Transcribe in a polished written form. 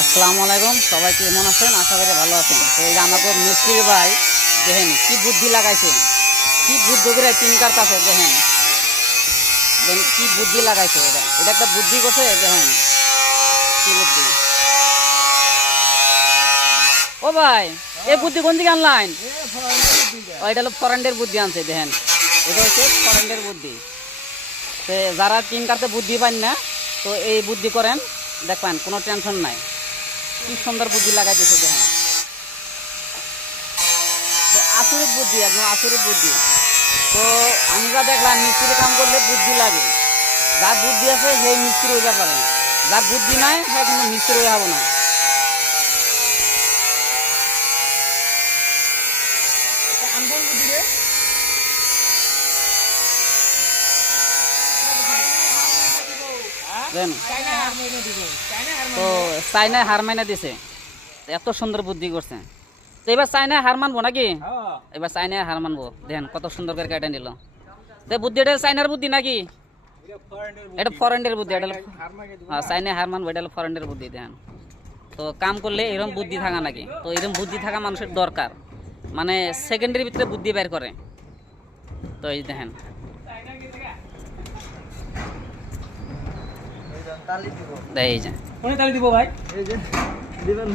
আসসালামু আলাইকুম, সবাই কেমন আছেন? আশা করি ভালো আছেন। তো এই যে আমাকে মিস্ত্রি ভাই দেখেন কি বুদ্ধি লাগাইছে, কি বুদ্ধি করে তিন কাটতেছে। দেখেন দেখেন কি বুদ্ধি লাগাইছে, এটা এটা একটা বুদ্ধি করছে। দেখেন কি বুদ্ধি। ও ভাই, এই বুদ্ধি কোন দিকে আনলাইন? ও এটা হলো ফরেনের বুদ্ধি আনছে। দেখেন এটা হচ্ছে ফরেনের বুদ্ধি। তো যারা তিন কাটতে বুদ্ধি পান না, তো এই বুদ্ধি করেন, দেখবেন কোনো টেনশন নাই। কি সুন্দর বুদ্ধি লাগাই দিয়েছে দেখেন। তো আসুরিক বুদ্ধি, একদম আসুরিক বুদ্ধি। তো আমি যা দেখলাম, মিস্ত্রি কাম করলে বুদ্ধি লাগে। যার বুদ্ধি আছে সেই মিস্ত্রি হইতে পারে, যার বুদ্ধি নাই সে কিন্তু মিস্ত্রি হয়ে হবো না। দেখেন, তো চাইনায় হার মাইনা দিছে, এত সুন্দর বুদ্ধি করছে। তো এবার চাইনায় হার মানবো নাকি? এবার চাইনায় হার মানবো। দেখেন কত সুন্দর করে কেটে নিল। তো বুদ্ধি এটা চাইনার বুদ্ধি নাকি? এটা ফরেনের বুদ্ধি। এটা চাইনায় হার মানবো, এটা হলো ফরেনের বুদ্ধি। দেখেন, তো কাম করলে এরকম বুদ্ধি থাকা নাকি? তো এরকম বুদ্ধি থাকা মানুষের দরকার, মানে সেকেন্ডের ভিতরে বুদ্ধি বের করে। তো এই দেখেন এই যে তালি দিব ভাই, এই যে দিবেন।